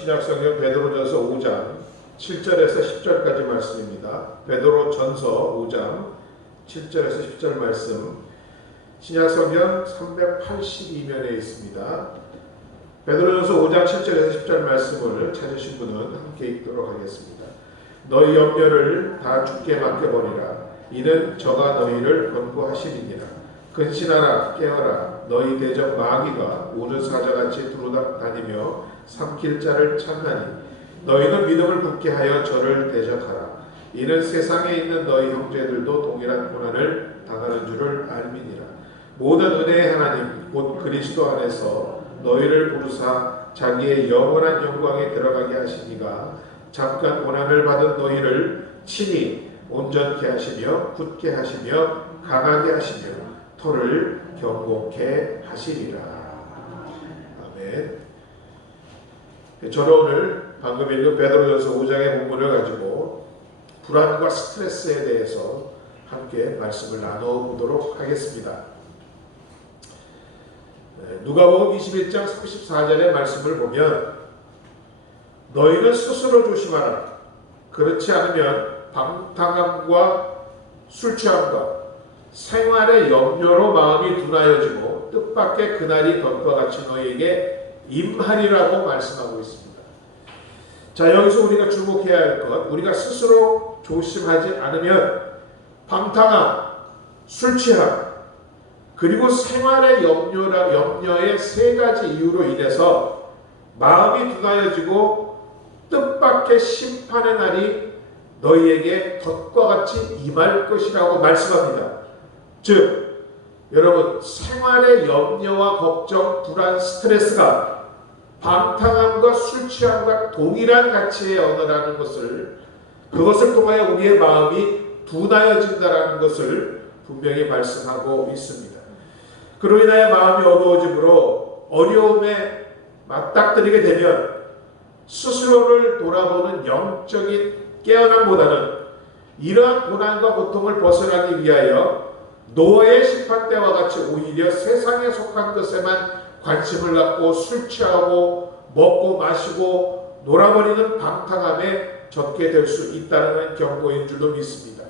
신약성경 베드로전서 5장 7절에서 10절까지 말씀입니다. 베드로전서 5장 7절에서 10절 말씀, 신약성경 382면에 있습니다. 베드로전서 5장 7절에서 10절 말씀을 찾으신 분은 함께 읽도록 하겠습니다. 너희 염려를 다 주께 맡겨버리라. 이는 저가 너희를 권고하시리니라. 근신하라, 깨어라. 너희 대적 마귀가 우는 사자같이 두루다니며 삼킬 자를 찾나니 너희는 믿음을 굳게 하여 저를 대적하라. 이는 세상에 있는 너희 형제들도 동일한 고난을 당하는 줄을 알미니라. 모든 은혜의 하나님 곧 그리스도 안에서 너희를 부르사 자기의 영원한 영광에 들어가게 하시니가 잠깐 고난을 받은 너희를 친히 온전케 하시며 굳게 하시며 강하게 하시며 토를 경고케 하시리라. 아멘. 저는 오늘 방금 읽은 베드로전서 5장의 본문을 가지고 불안과 스트레스에 대해서 함께 말씀을 나눠보도록 하겠습니다. 누가복음 21장 34절의 말씀을 보면 너희는 스스로 조심하라. 그렇지 않으면 방탕함과 술취함과 생활의 염려로 마음이 둔하여지고 뜻밖의 그날이 덤과 같이 너희에게 임하리라고 말씀하고 있습니다. 자, 여기서 우리가 주목해야 할 것, 우리가 스스로 조심하지 않으면 방탕함, 술취함, 그리고 생활의 염려의 세 가지 이유로 인해서 마음이 둔하여지고 뜻밖의 심판의 날이 너희에게 덫과 같이 임할 것이라고 말씀합니다. 즉, 여러분, 생활의 염려와 걱정, 불안, 스트레스가 방탕함과 술취함과 동일한 가치의 언어라는 것을, 그것을 통하여 우리의 마음이 둔하여진다라는 것을 분명히 말씀하고 있습니다. 그로 인하여 마음이 어두워짐으로 어려움에 맞닥뜨리게 되면 스스로를 돌아보는 영적인 깨어남보다는 이러한 고난과 고통을 벗어나기 위하여 노아의 심판 때와 같이 오히려 세상에 속한 것에만 관심을 갖고 술 취하고 먹고 마시고 놀아버리는 방탕함에 젖게 될 수 있다는 경고인 줄로 믿습니다.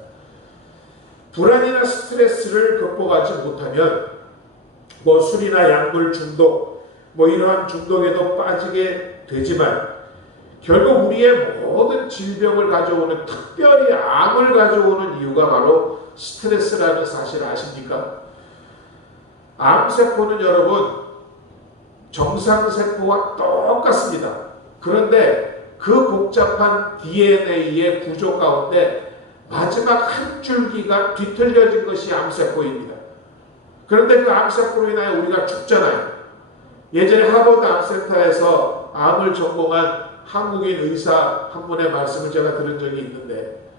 불안이나 스트레스를 극복하지 못하면 술이나 약물 중독, 이러한 중독에도 빠지게 되지만 결국 우리의 모든 질병을 가져오는, 특별히 암을 가져오는 이유가 바로 스트레스라는 사실 아십니까? 암세포는 여러분 정상세포와 똑같습니다. 그런데 그 복잡한 DNA의 구조 가운데 마지막 한 줄기가 뒤틀려진 것이 암세포입니다. 그런데 그 암세포로 인하여 우리가 죽잖아요. 예전에 하버드 암센터에서 암을 전공한 한국인 의사 한 분의 말씀을 제가 들은 적이 있는데,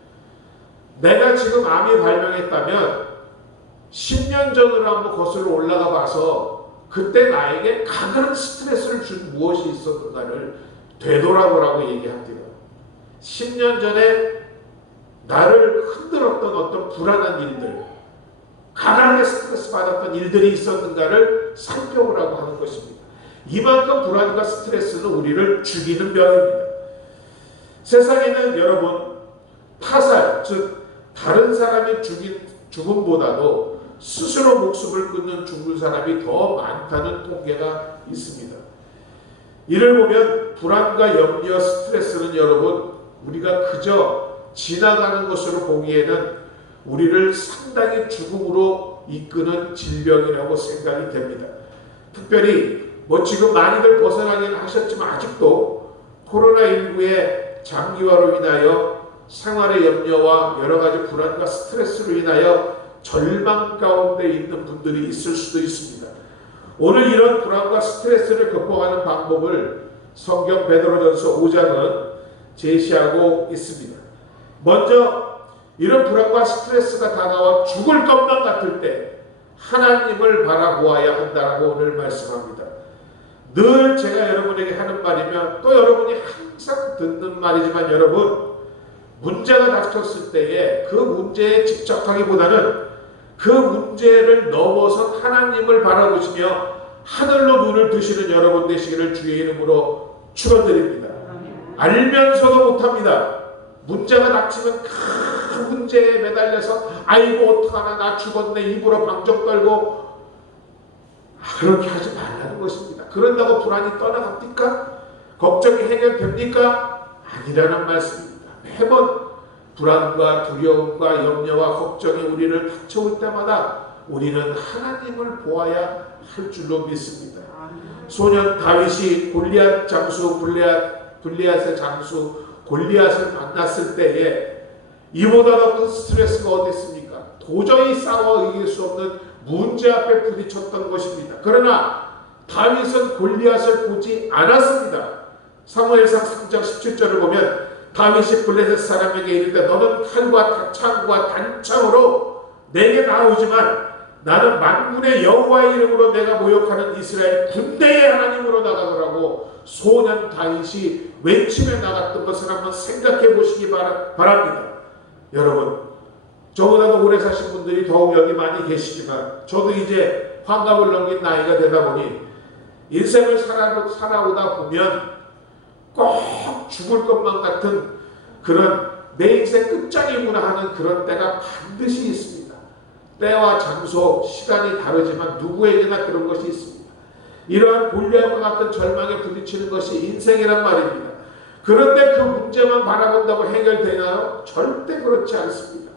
내가 지금 암이 발병했다면 10년 전으로 한번 거슬러 올라가 봐서 그때 나에게 가장 스트레스를 준 무엇이 있었는가를 되돌아보라고 얘기합니다. 10년 전에 나를 흔들었던 어떤 불안한 일들, 강하게 스트레스 받았던 일들이 있었는가를 살펴보라고 하는 것입니다. 이만큼 불안과 스트레스는 우리를 죽이는 병입니다. 세상에는 여러분 타살, 즉 다른 사람이 죽인 죽음보다도 스스로 목숨을 끊는 죽는 사람이 더 많다는 통계가 있습니다. 이를 보면 불안과 염려, 스트레스는 여러분 우리가 그저 지나가는 것으로 보기에는 우리를 상당히 죽음으로 이끄는 질병이라고 생각이 됩니다. 특별히 지금 많이들 벗어나긴 하셨지만 아직도 코로나19의 장기화로 인하여 생활의 염려와 여러 가지 불안과 스트레스로 인하여 절망 가운데 있는 분들이 있을 수도 있습니다. 오늘 이런 불안과 스트레스를 극복하는 방법을 성경 베드로전서 5장은 제시하고 있습니다. 먼저 이런 불안과 스트레스가 다가와 죽을 것만 같을 때 하나님을 바라보아야 한다라고 오늘 말씀합니다. 늘 제가 여러분에게 하는 말이며 또 여러분이 항상 듣는 말이지만, 여러분 문제가 닥쳤을 때에 그 문제에 집착하기보다는 그 문제를 넘어서 하나님을 바라보시며 하늘로 눈을 드시는 여러분 되시기를 주의 이름으로 축원드립니다. 알면서도 못합니다. 문제가 닥치면 큰 문제에 매달려서 아이고 어떡하나 나 죽었네 입으로 방정 떨고 그렇게 하지 말라는 것입니다. 그런다고 불안이 떠나갑니까? 걱정이 해결됩니까? 아니라는 말씀입니다. 매번 불안과 두려움과 염려와 걱정이 우리를 닥쳐올 때마다 우리는 하나님을 보아야 할 줄로 믿습니다. 소년 다윗이 골리앗 장수 블리앗의 장수 골리앗을 만났을 때에 이보다 더 큰 스트레스가 어디 있습니까? 도저히 싸워 이길 수 없는 문제 앞에 부딪혔던 것입니다. 그러나 다윗은 골리앗을 보지 않았습니다. 사무엘상 3장 17절을 보면 다윗이 블레셋 사람에게 이르되 너는 칼과 창과 단창으로 내게 나오지만 나는 만군의 여호와의 이름으로 내가 모욕하는 이스라엘 군대의 하나님으로 나가더라고 소년 다윗이 외치며 나갔던 것을 한번 생각해 보시기 바랍니다. 여러분, 저보다도 오래 사신 분들이 더욱 여기 많이 계시지만 저도 이제 환갑을 넘긴 나이가 되다 보니 인생을 살아오다 보면 꼭 죽을 것만 같은 그런 내 인생 끝장이구나 하는 그런 때가 반드시 있습니다. 때와 장소, 시간이 다르지만 누구에게나 그런 것이 있습니다. 이러한 골리앗과 같은 절망에 부딪히는 것이 인생이란 말입니다. 그런데 그 문제만 바라본다고 해결되나요? 절대 그렇지 않습니다.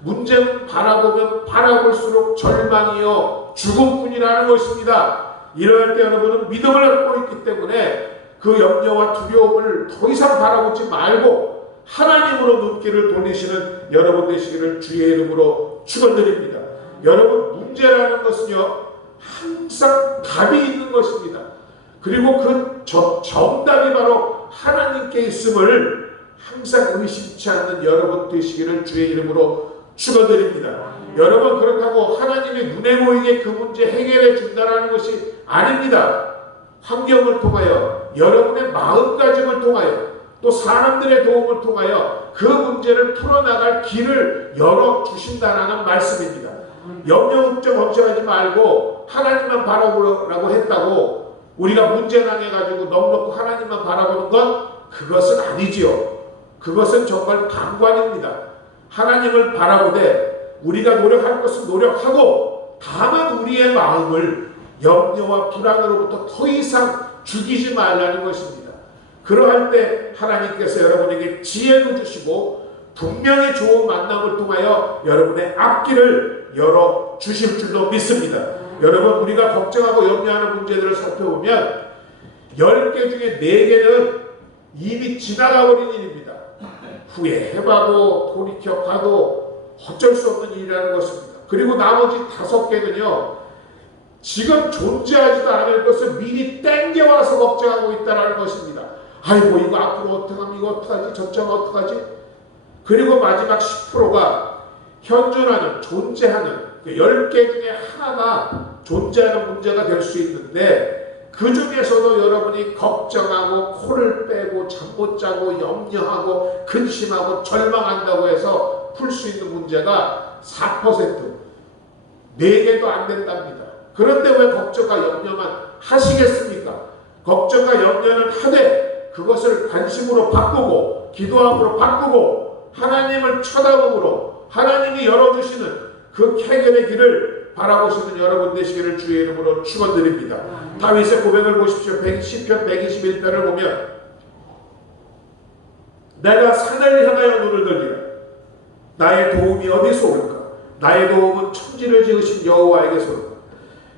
문제는 바라보면 바라볼수록 절망이요 죽음뿐이라는 것입니다. 이러할 때 여러분은 믿음을 갖고 있기 때문에 그 염려와 두려움을 더 이상 바라보지 말고 하나님으로 눈길을 돌리시는 여러분 되시기를 주의 이름으로 축원드립니다. 여러분, 문제라는 것은요 항상 답이 있는 것입니다. 그리고 그 정답이 바로 하나님께 있음을 항상 의심치 않는 여러분 되시기를 주의 이름으로 축원드립니다. 여러분, 그렇다고 하나님이 눈에 보이게 그 문제 해결해 준다는 것이 아닙니다. 환경을 통하여 여러분의 마음가짐을 통하여 또 사람들의 도움을 통하여 그 문제를 풀어나갈 길을 열어주신다는 말씀입니다. 염려 걱정 걱정하지 말고 하나님만 바라보라고 했다고 우리가 문제 당해가지고 넉넉히 하나님만 바라보는 건 그것은 아니지요. 그것은 정말 강관입니다. 하나님을 바라보되 우리가 노력할 것은 노력하고 다만 우리의 마음을 염려와 불안으로부터 더 이상 죽이지 말라는 것입니다. 그러할 때 하나님께서 여러분에게 지혜도 주시고 분명히 좋은 만남을 통하여 여러분의 앞길을 열어주실 줄로 믿습니다. 여러분, 우리가 걱정하고 염려하는 문제들을 살펴보면 10개 중에 4개는 이미 지나가버린 일입니다. 후회해봐도 돌이켜봐도 어쩔 수 없는 일이라는 것입니다. 그리고 나머지 5개는요 지금 존재하지도 않을 것을 미리 땡겨와서 걱정하고 있다는 것입니다. 아이고 이거 앞으로 어떡하면 이거 어떡하지 저점 어떡하지. 그리고 마지막 10%가 현존하는 존재하는 10개 중에 하나가 존재하는 문제가 될 수 있는데 그 중에서도 여러분이 걱정하고 코를 빼고 잠 못 자고 염려하고 근심하고 절망한다고 해서 풀 수 있는 문제가 4%, 4개도 안 된답니다. 그런데 왜 걱정과 염려만 하시겠습니까? 걱정과 염려는 하되 그것을 관심으로 바꾸고 기도함으로 바꾸고 하나님을 쳐다보므로 하나님이 열어주시는 그 해결의 길을 바라보시는 여러분 되시기를 주의 이름으로 축원드립니다. 다윗의 고백을 보십시오. 시편 121편을 보면 내가 산을 향하여 눈을 들리라. 나의 도움이 어디서 올까? 나의 도움은 천지를 지으신 여호와에게서 올까?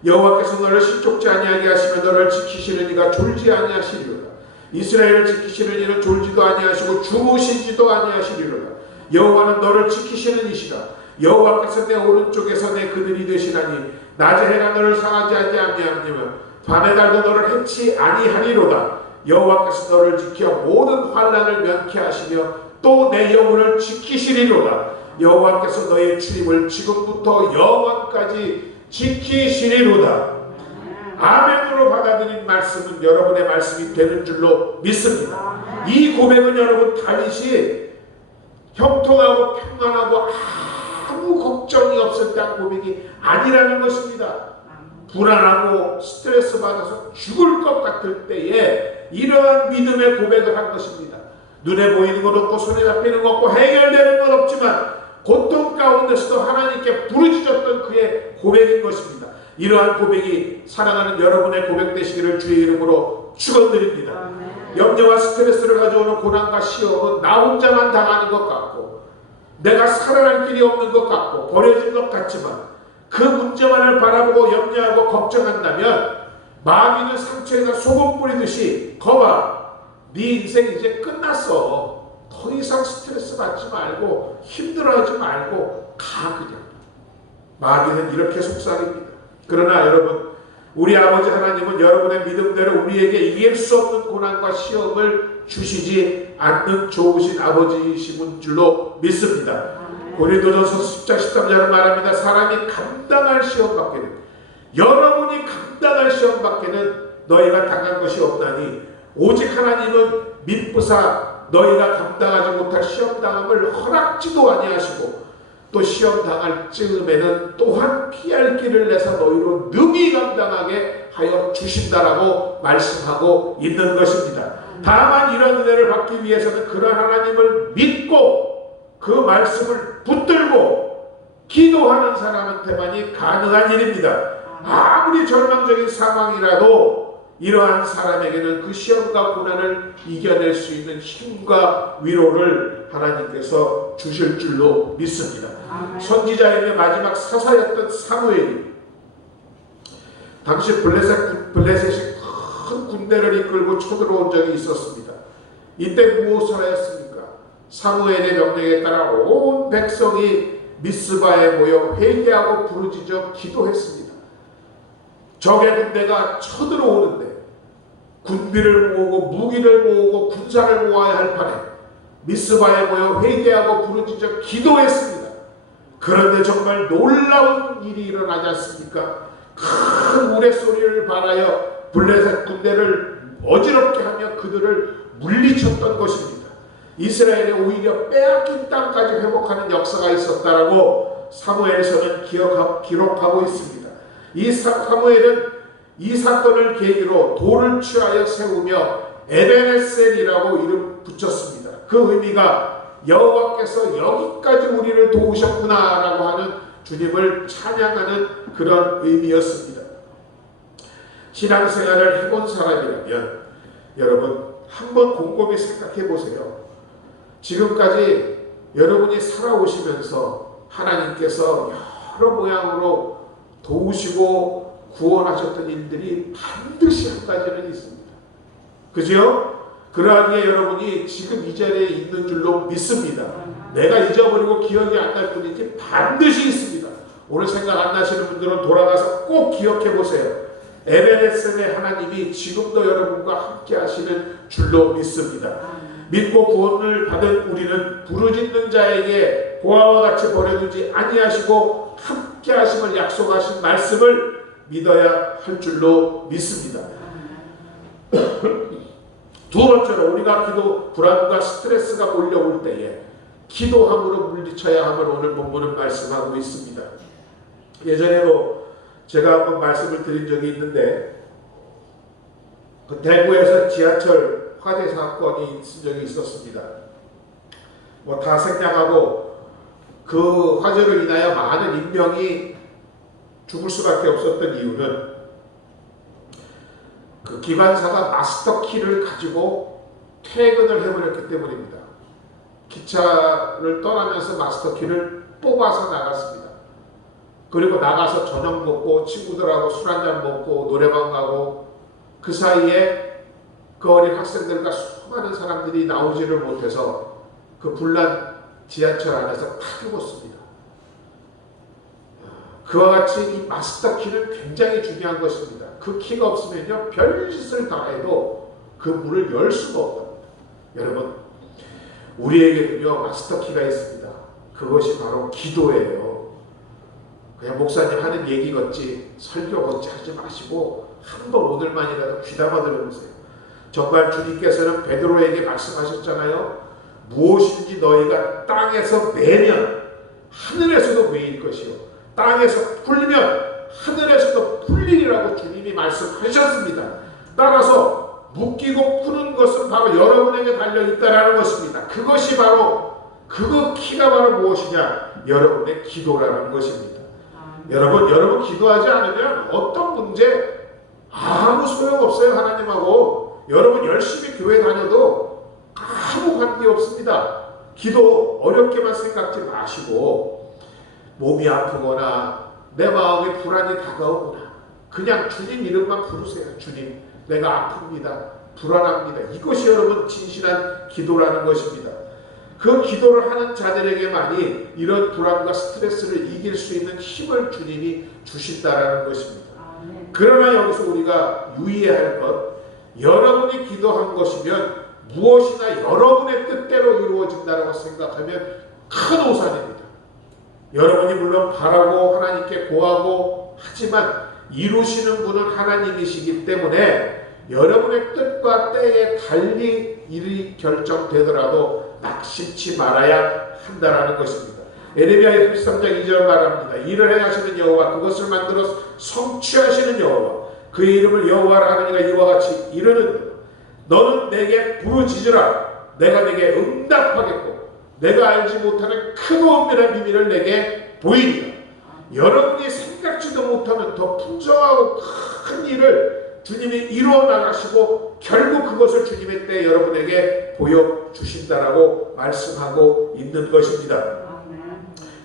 여호와께서 너를 신족지 아니하게 하시며 너를 지키시는 이가 졸지 아니하시리로다. 이스라엘을 지키시는 이는 졸지도 아니하시고 주무시지도 아니하시리로다. 여호와는 너를 지키시는 이시라. 여호와께서 내 오른쪽에서 내 그늘이 되시나니 낮에 해가 너를 상하지 아니하며 밤에 달도 너를 해치 아니하리로다. 여호와께서 너를 지켜 모든 환난을 면케 하시며 또 내 영혼을 지키시리로다. 여호와께서 너의 출입을 지금부터 영원까지 지키시리로다. 아멘으로 받아들인 말씀은 여러분의 말씀이 되는 줄로 믿습니다. 이 고백은 여러분 다윗이 형통하고 평안하고 아무 걱정이 없을 때 한 고백이 아니라는 것입니다. 불안하고 스트레스 받아서 죽을 것 같을 때에 이러한 믿음의 고백을 한 것입니다. 눈에 보이는 것 없고 손에 잡히는 것 없고 해결되는 건 없지만 고통 가운데서도 하나님께 부르짖었던 그의 고백인 것입니다. 이러한 고백이 사랑하는 여러분의 고백 되시기를 주의 이름으로 축원드립니다. 염려와 스트레스를 가져오는 고난과 시험은 나 혼자만 당하는 것 같고 내가 살아날 길이 없는 것 같고 버려진 것 같지만 그 문제만을 바라보고 염려하고 걱정한다면 마귀는 상처에다 소금 뿌리듯이 거봐, 네 인생 이제 끝났어. 더 이상 스트레스 받지 말고 힘들어하지 말고 가 그냥. 마귀는 이렇게 속삭입니다. 그러나 여러분, 우리 아버지 하나님은 여러분의 믿음대로 우리에게 이길 수 없는 고난과 시험을 주시지 않는 좋으신 아버지이신 줄로 믿습니다. 고린도전서 10장 13절은 말합니다. 사람이 감당할 시험 밖에는, 여러분이 감당할 시험 밖에는 너희가 당한 것이 없나니 오직 하나님은 미쁘사 너희가 감당하지 못할 시험당함을 허락지도 아니하시고 또 시험당할 즈음에는 또한 피할 길을 내서 너희로 능히 감당하게 하여 주신다라고 말씀하고 있는 것입니다. 다만 이런 은혜를 받기 위해서는 그런 하나님을 믿고 그 말씀을 붙들고 기도하는 사람한테만이 가능한 일입니다. 아무리 절망적인 상황이라도 이러한 사람에게는 그 시험과 고난을 이겨낼 수 있는 힘과 위로를 하나님께서 주실 줄로 믿습니다. 선지자의 마지막 사사였던 사무엘이 당시 블레셋이 큰 군대를 이끌고 쳐들어온 적이 있었습니다. 이때 무엇을 하였습니까? 사무엘의 명령에 따라 온 백성이 미스바에 모여 회개하고 부르짖어 기도했습니다. 적의 군대가 쳐들어오는데 군비를 모으고 무기를 모으고 군사를 모아야 할 판에 미스바에 모여 회개하고 부르짖어 기도했습니다. 그런데 정말 놀라운 일이 일어나지 않습니까? 큰 우레소리를 발하여 블레셋 군대를 어지럽게 하며 그들을 물리쳤던 것입니다. 이스라엘이 오히려 빼앗긴 땅까지 회복하는 역사가 있었다라고 사무엘서는 기록하고 있습니다. 이 사무엘은 이 사건을 계기로 돌을 취하여 세우며 에벤에셀이라고 이름 붙였습니다. 그 의미가 여호와께서 여기까지 우리를 도우셨구나라고 하는 주님을 찬양하는 그런 의미였습니다. 신앙생활을 해본 사람이라면 여러분 한번 곰곰이 생각해 보세요. 지금까지 여러분이 살아오시면서 하나님께서 여러 모양으로 도우시고 구원하셨던 일들이 반드시 한 가지는 있습니다. 그죠? 그러하기에 여러분이 지금 이 자리에 있는 줄로 믿습니다. 내가 잊어버리고 기억이 안 날 뿐이지 반드시 있습니다. 오늘 생각 안 나시는 분들은 돌아가서 꼭 기억해 보세요. 에베네셀의 하나님이 지금도 여러분과 함께 하시는 줄로 믿습니다. 믿고 구원을 받은 우리는 부르짖는 자에게 고아와 같이 버려두지 아니하시고 함께 하심을 약속하신 말씀을 믿어야 할 줄로 믿습니다. 두 번째로 우리가 불안과 스트레스가 몰려올 때에 기도함으로 물리쳐야 함을 오늘 본문은 말씀하고 있습니다. 예전에도 제가 한번 말씀을 드린 적이 있는데 그 대구에서 지하철 화재 사건이 있은 적이 있었습니다. 뭐 다 생략하고 그 화재로 인하여 많은 인명이 죽을 수밖에 없었던 이유는 그 기관사가 마스터키를 가지고 퇴근을 해버렸기 때문입니다. 기차를 떠나면서 마스터키를 뽑아서 나갔습니다. 그리고 나가서 저녁 먹고 친구들하고 술 한잔 먹고 노래방 가고 그 사이에 그 어린 학생들과 수많은 사람들이 나오지를 못해서 그 불난 지하철 안에서 다 죽었습니다. 그와 같이 이 마스터 키는 굉장히 중요한 것입니다. 그 키가 없으면요 별짓을 다 해도 그 문을 열 수가 없답니다. 여러분 우리에게는요 마스터 키가 있습니다. 그것이 바로 기도예요. 그냥 목사님 하는 얘기 같지 설교 같지 하지 마시고 한번 오늘만이라도 귀담아 들어보세요. 정말 주님께서는 베드로에게 말씀하셨잖아요. 무엇인지 너희가 땅에서 매면 하늘에서도 매일 것이요 땅에서 풀면 하늘에서도 풀리리라고 주님이 말씀하셨습니다. 따라서 묶이고 푸는 것은 바로 여러분에게 달려있다라는 것입니다. 그것이 바로 그 키가 바로 무엇이냐? 여러분의 기도라는 것입니다. 여러분 기도하지 않으면 어떤 문제 아무 소용없어요. 하나님하고 여러분 열심히 교회 다녀도 아무 관계없습니다. 기도 어렵게만 생각지 마시고 몸이 아프거나 내 마음에 불안이 다가오거나 그냥 주님 이름만 부르세요. 주님 내가 아픕니다. 불안합니다. 이것이 여러분 진실한 기도라는 것입니다. 그 기도를 하는 자들에게만이 이런 불안과 스트레스를 이길 수 있는 힘을 주님이 주신다라는 것입니다. 그러나 여기서 우리가 유의해야 할 것, 여러분이 기도한 것이면 무엇이나 여러분의 뜻대로 이루어진다고 생각하면 큰 오산입니다. 여러분이 물론 바라고 하나님께 구하고 하지만 이루시는 분은 하나님이시기 때문에 여러분의 뜻과 때에 달리 일이 결정되더라도 낙심치 말아야 한다라는 것입니다. 에레미야 33장 2절 말합니다. 일을 행하시는 여호와 그것을 만들어 성취하시는 여호와 그의 이름을 여호와라 하느니가 이와 같이 이르는 너는 내게 부르짖으라 내가 내게 응답하겠고 내가 알지 못하는 크고 은밀한 비밀을 내게 보이리라. 여러분이 생각지도 못하는 더 풍성하고 큰 일을 주님이 이루어 나가시고 결국 그것을 주님의 때에 여러분에게 보여주신다라고 말씀하고 있는 것입니다.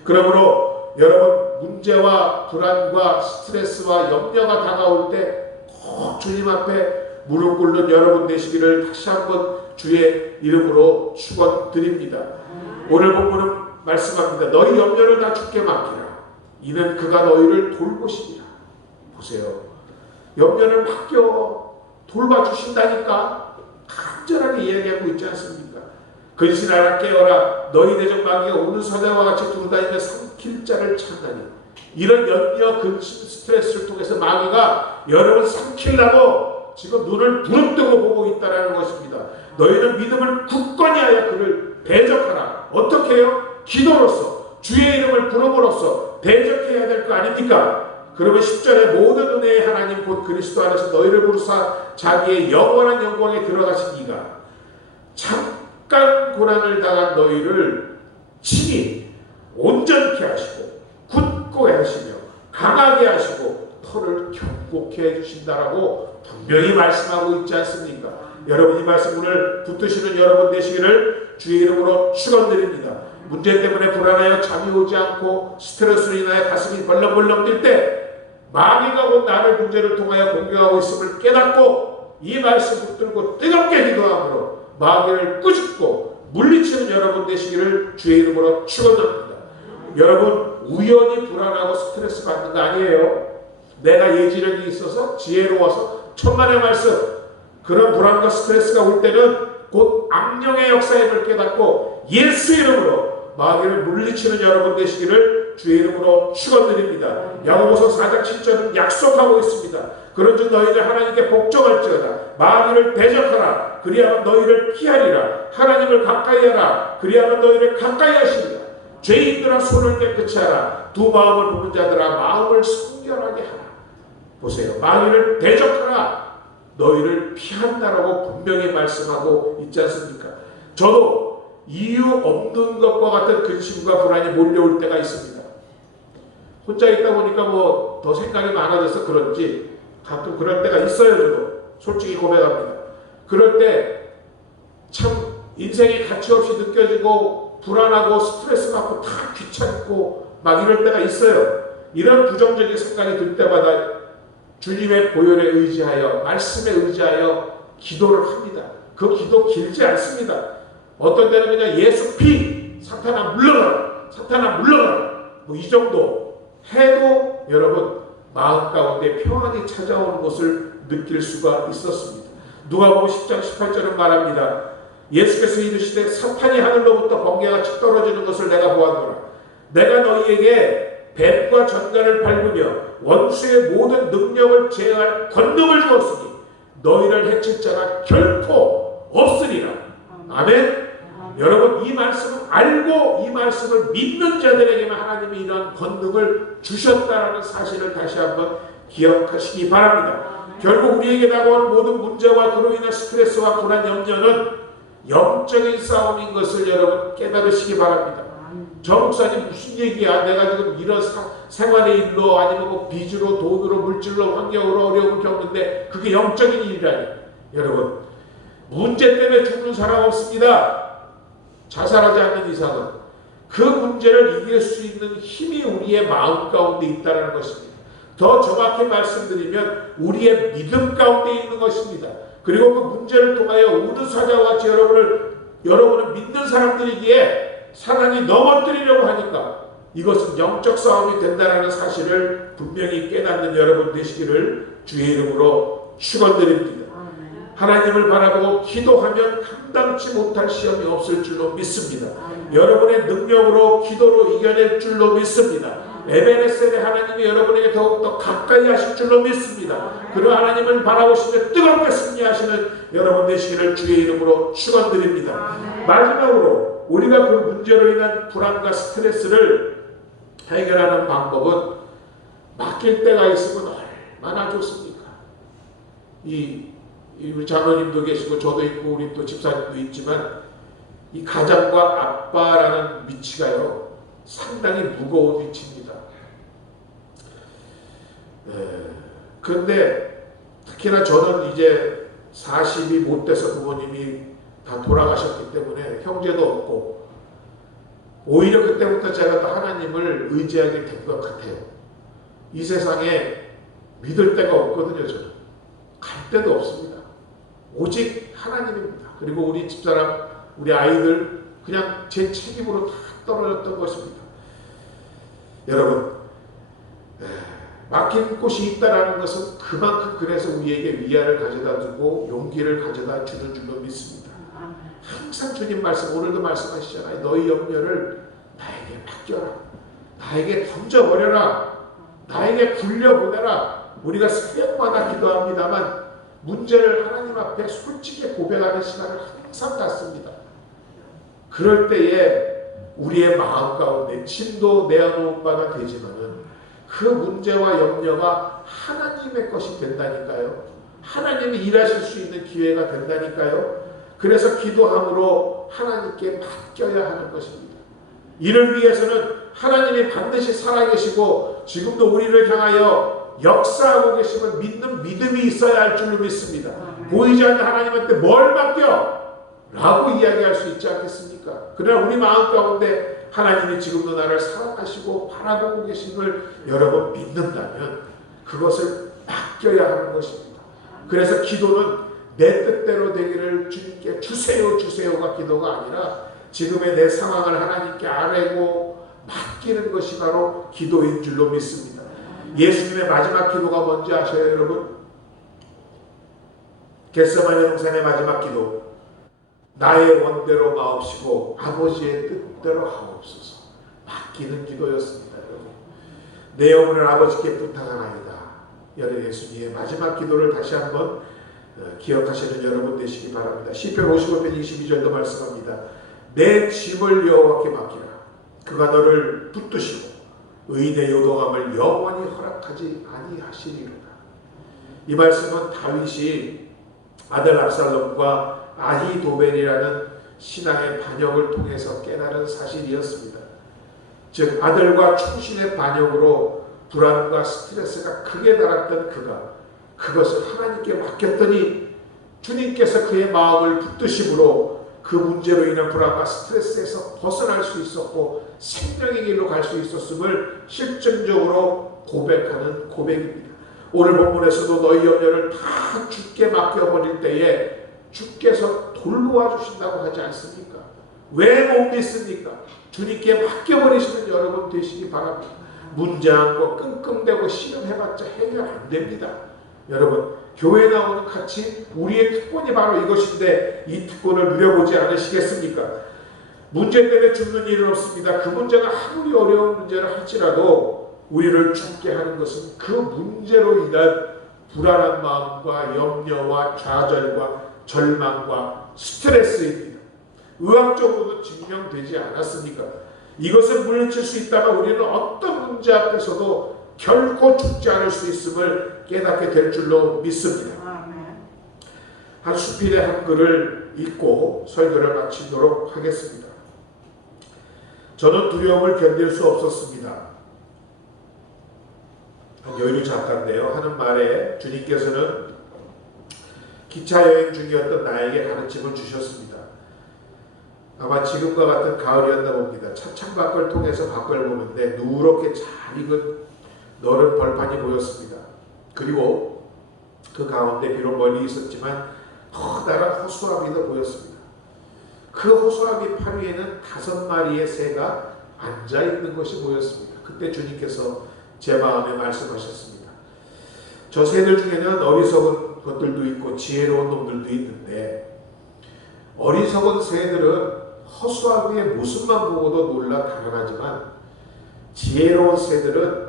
그러므로 여러분 문제와 불안과 스트레스와 염려가 다가올 때 꼭 주님 앞에 무릎 꿇는 여러분 되시기를 다시 한번 주의 이름으로 축원드립니다. 오늘 본문은 말씀합니다. 너희 염려를 다 주께 맡기라. 이는 그가 너희를 돌보시리라. 보세요. 염려를 맡겨 돌봐주신다니까 간절하게 이야기하고 있지 않습니까? 근신하라 깨어라 너희 대적 마귀가 오는 서대와 같이 두루다니며 삼킬 자를 찾나니. 이런 염려 근심 스트레스를 통해서 마귀가 여러분 삼키려고 지금 눈을 부릅뜨고 보고 있다는 것입니다. 너희는 믿음을 굳건히 하여 그를 대적하라. 어떻게 해요? 기도로서 주의 이름을 부름으로써 대적해야 될 거 아닙니까? 그러면 10절에 모든 은혜의 하나님 곧 그리스도 안에서 너희를 부르사 자기의 영원한 영광에 들어가신 이가 잠깐 고난을 당한 너희를 친히 온전케 하시고 굳게 하시며 강하게 하시고 터를 견고케 해주신다라고 분명히 말씀하고 있지 않습니까? 여러분 이 말씀을 붙드시는 여러분 되시기를 주의 이름으로 축원드립니다. 문제 때문에 불안하여 잠이 오지 않고 스트레스로 인하여 가슴이 벌렁벌렁 뛸 때 마귀가 곧 나를 문제를 통하여 공격하고 있음을 깨닫고 이 말씀 붙들고 뜨겁게 기도함으로 마귀를 꾸짖고 물리치는 여러분 되시기를 주의 이름으로 축원합니다. 여러분 우연히 불안하고 스트레스 받는 거 아니에요. 내가 예지력이 있어서 지혜로워서 천만의 말씀 그런 불안과 스트레스가 올 때는 곧 악령의 역사임을 깨닫고 예수 이름으로 마귀를 물리치는 여러분 되시기를 주의 이름으로 축원드립니다. 야고보서 4장 7절은 약속하고 있습니다. 그런즉 너희를 하나님께 복종할지어다. 마귀를 대적하라. 그리하면 너희를 피하리라. 하나님을 가까이 하라. 그리하면 너희를 가까이 하시리라. 죄인들아 손을 깨끗이 하라. 두 마음을 보는 자들아 마음을 성결하게 하라. 보세요. 마귀를 대적하라. 너희를 피한다라고 분명히 말씀하고 있지 않습니까? 저도 이유 없는 것과 같은 근심과 불안이 몰려올 때가 있습니다. 혼자 있다 보니까 뭐 더 생각이 많아져서 그런지 가끔 그럴 때가 있어요. 저도 솔직히 고백합니다. 그럴 때 참 인생이 가치없이 느껴지고 불안하고 스트레스 받고 다 귀찮고 막 이럴 때가 있어요. 이런 부정적인 생각이 들 때마다 주님의 보혈에 의지하여 말씀에 의지하여 기도를 합니다. 그 기도 길지 않습니다. 어떤 때는 그냥 예수 피 사탄아 물러가라 사탄아 물러가라 뭐 이 정도 해도 여러분 마음 가운데 평안이 찾아오는 것을 느낄 수가 있었습니다. 누가복음 10장 18절은 말합니다. 예수께서 이르시되 사탄이 하늘로부터 번개같이 떨어지는 것을 내가 보았노라. 내가 너희에게 뱀과 전갈을 밟으며 원수의 모든 능력을 제어할 권능을 주었으니 너희를 해칠 자가 결코 없으리라. 아멘. 여러분 이 말씀을 알고 이 말씀을 믿는 자들에게만 하나님이 이런 권능을 주셨다는 사실을 다시 한번 기억하시기 바랍니다. 결국 우리에게 다가오는 모든 문제와 그로 인한 스트레스와 불안, 염려는 영적인 싸움인 것을 여러분 깨달으시기 바랍니다. 저 목사님 무슨 얘기야? 내가 지금 이런 생활의 일로 아니면 뭐 빚으로 돈으로 물질로 환경으로 어려움을 겪는데 그게 영적인 일이라니. 여러분 문제 때문에 죽는 사람 없습니다. 자살하지 않는 이상은 그 문제를 이길 수 있는 힘이 우리의 마음 가운데 있다는 것입니다. 더 정확히 말씀드리면 우리의 믿음 가운데 있는 것입니다. 그리고 그 문제를 통하여 우드사자와 같이 여러분을 믿는 사람들이기에 사단이 넘어뜨리려고 하니까 이것은 영적 싸움이 된다는 사실을 분명히 깨닫는 여러분 되시기를 주의 이름으로 축원드립니다. 하나님을 바라보고 기도하면 감당치 못할 시험이 없을 줄로 믿습니다. 여러분의 능력으로 기도로 이겨낼 줄로 믿습니다. 에베네셀의 하나님이 여러분에게 더욱더 가까이 하실 줄로 믿습니다. 그런 하나님을 바라보시며 뜨겁게 승리하시는 여러분 되시기를 주의 이름으로 축원드립니다. 마지막으로 우리가 그 문제로 인한 불안과 스트레스를 해결하는 방법은 맡길 때가 있으면 얼마나 좋습니까? 우리 장로님도 계시고 저도 있고 우리 또 집사님도 있지만 이 가장과 아빠라는 위치가요 상당히 무거운 위치입니다. 그런데 특히나 저는 이제 40이 못 돼서 부모님이 다 돌아가셨기 때문에 형제도 없고 오히려 그때부터 제가 또 하나님을 의지하게 된 것 같아요. 이 세상에 믿을 데가 없거든요. 저는 갈 데도 없습니다. 오직 하나님입니다. 그리고 우리 집사람 우리 아이들 그냥 제 책임으로 다 떨어졌던 것입니다. 여러분 막힌 곳이 있다라는 것은 그만큼 그래서 우리에게 위안을 가져다 주고 용기를 가져다 주는 줄로 믿습니다. 항상 주님 말씀 오늘도 말씀하시잖아요. 너희 염려를 나에게 맡겨라. 나에게 던져버려라. 나에게 굴려보내라. 우리가 새벽마다 기도합니다만 문제를 하나님 앞에 솔직히 고백하는 시간을 항상 갖습니다. 그럴 때에 우리의 마음 가운데 진도 내어놓은 바가 되지만은 그 문제와 염려가 하나님의 것이 된다니까요. 하나님이 일하실 수 있는 기회가 된다니까요. 그래서 기도함으로 하나님께 맡겨야 하는 것입니다. 이를 위해서는 하나님이 반드시 살아계시고 지금도 우리를 향하여 역사하고 계시면 믿는 믿음이 있어야 할 줄로 믿습니다. 보이지 않는 하나님한테 뭘 맡겨? 라고 이야기할 수 있지 않겠습니까? 그러나 우리 마음 가운데 하나님이 지금도 나를 사랑하시고 바라보고 계심을 여러분 믿는다면 그것을 맡겨야 하는 것입니다. 그래서 기도는 내 뜻대로 되기를 주님께 주세요 주세요가 기도가 아니라 지금의 내 상황을 하나님께 아뢰고 맡기는 것이 바로 기도인 줄로 믿습니다. 예수님의 마지막 기도가 뭔지 아셔요 여러분? 겟세마네 동산의 마지막 기도. 나의 원대로 마옵시고 아버지의 뜻대로 하옵소서. 맡기는 기도였습니다. 여러분. 내 영혼을 아버지께 부탁하나이다. 여러분 예수님의 마지막 기도를 다시 한번 기억하시는 여러분 되시기 바랍니다. 시편 55편 22절도 말씀합니다. 내 짐을 여호와께 맡기라. 그가 너를 붙드시고 의인의 요동함을 영원히 허락하지 아니하시리로다. 이 말씀은 다윗이 아들 압살롬과 아히도벨이라는 신앙의 반역을 통해서 깨달은 사실이었습니다. 즉 아들과 충신의 반역으로 불안과 스트레스가 크게 달았던 그가 그것을 하나님께 맡겼더니 주님께서 그의 마음을 붙드심으로 그 문제로 인한 불안과 스트레스에서 벗어날 수 있었고 생명의 길로 갈 수 있었음을 실증적으로 고백하는 고백입니다. 오늘 본문에서도 너희 염려를 다 주께 맡겨버릴 때에 주께서 돌보아 주신다고 하지 않습니까? 왜 못 믿습니까? 주님께 맡겨버리시는 여러분 되시기 바랍니다. 문제 안고 끙끙대고 씨름해봤자 해결 안 됩니다. 여러분 교회 나오는 같이 우리의 특권이 바로 이것인데 이 특권을 누려보지 않으시겠습니까? 문제 때문에 죽는 일은 없습니다. 그 문제가 아무리 어려운 문제를 할지라도 우리를 죽게 하는 것은 그 문제로 인한 불안한 마음과 염려와 좌절과 절망과 스트레스입니다. 의학적으로도 증명되지 않았습니까? 이것을 물리칠 수 있다면 우리는 어떤 문제 앞에서도 결코 죽지 않을 수 있음을 깨닫게 될 줄로 믿습니다. 한 수필의 한글을 읽고 설교를 마치도록 하겠습니다. 저는 두려움을 견딜 수 없었습니다. 여유를 작가인데요. 하는 말에 주님께서는 기차 여행 중이었던 나에게 가르침을 주셨습니다. 아마 지금과 같은 가을이었나 봅니다. 차 창밖을 통해서 밖을 보는데 누렇게 잘 익은 너른 벌판이 보였습니다. 그리고 그 가운데 비록 멀리 있었지만 커다란 호수아비도 보였습니다. 그 호수아비 팔 위에는 5마리의 새가 앉아있는 것이 보였습니다. 그때 주님께서 제 마음에 말씀하셨습니다. 저 새들 중에는 어리석은 것들도 있고 지혜로운 놈들도 있는데 어리석은 새들은 호수아비의 모습만 보고도 놀라 달아나지만 지혜로운 새들은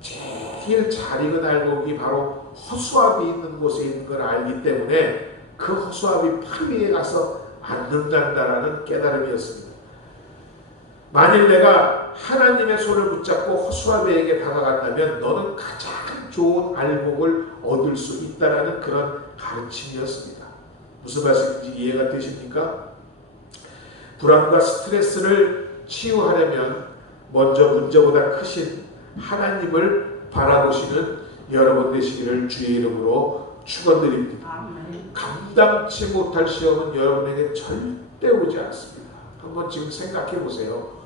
제일 잘 익은 알곡이 바로 호수아비 있는 곳에 있는 걸 알기 때문에 그 호수아비 팔 위에 가서 앉는다라는 깨달음이었습니다. 만일 내가 하나님의 손을 붙잡고 호수아비에게 다가간다면 너는 가장 좋은 알곡을 얻을 수 있다라는 그런 가르침이었습니다. 무슨 말씀인지 이해가 되십니까? 불안과 스트레스를 치유하려면 먼저 문제보다 크신 하나님을 바라보시는 여러분 되시기를 주의 이름으로 축원드립니다. 감당치 못할 시험은 여러분에게 절대 오지 않습니다. 한번 지금 생각해 보세요.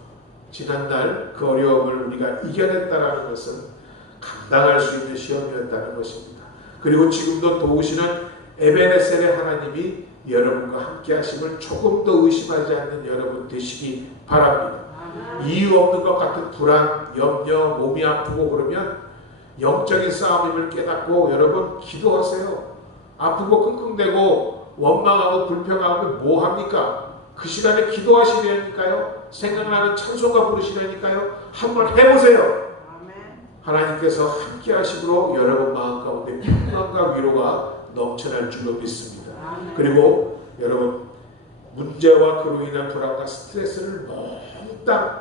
지난날 그 어려움을 우리가 이겨냈다는 것은 감당할 수 있는 시험이었다는 것입니다. 그리고 지금도 도우시는 에베네셀의 하나님이 여러분과 함께 하심을 조금 더 의심하지 않는 여러분 되시기 바랍니다. 이유 없는 것 같은 불안, 염려, 몸이 아프고 그러면 영적인 싸움임을 깨닫고 여러분 기도하세요. 아프고 끙끙대고 원망하고 불평하고 뭐 합니까? 그 시간에 기도하시려니까요. 생각나는 찬송가 부르시려니까요. 한번 해보세요. 하나님께서 함께 하심으로 여러분 마음 가운데 평안과 위로가 넘쳐날 줄로 믿습니다. 그리고 여러분 문제와 그로 인한 불안과 스트레스를 몽땅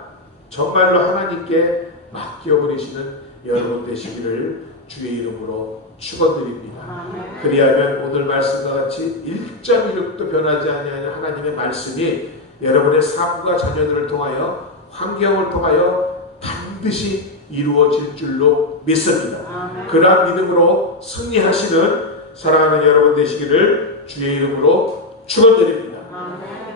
정말로 하나님께 맡겨버리시는 여러분 되시기를 주의 이름으로 축원드립니다. 그리하면 오늘 말씀과 같이 1.16도 변하지 아니하는 하나님의 말씀이 여러분의 삶과 자녀들을 통하여 환경을 통하여 반드시 이루어질 줄로 믿습니다. 그러한 믿음으로 승리하시는 사랑하는 여러분 되시기를 주의 이름으로 축원드립니다.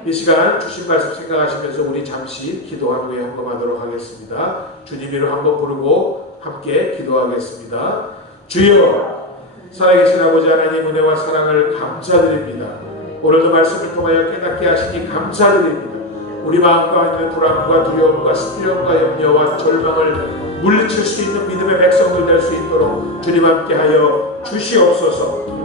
이 시간 주신 말씀 생각하시면서 우리 잠시 기도한 후에 헌금하도록 하겠습니다. 주님 이름 한번 부르고 함께 기도하겠습니다. 주여, 살아계신 아버지 하나님 은혜와 사랑을 감사드립니다. 오늘도 말씀을 통하여 깨닫게 하시니 감사드립니다. 우리 마음과 있는 불안과 두려움과 스트레스와 염려와 절망을 물리칠 수 있는 믿음의 백성들 될 수 있도록 주님 함께하여 주시옵소서.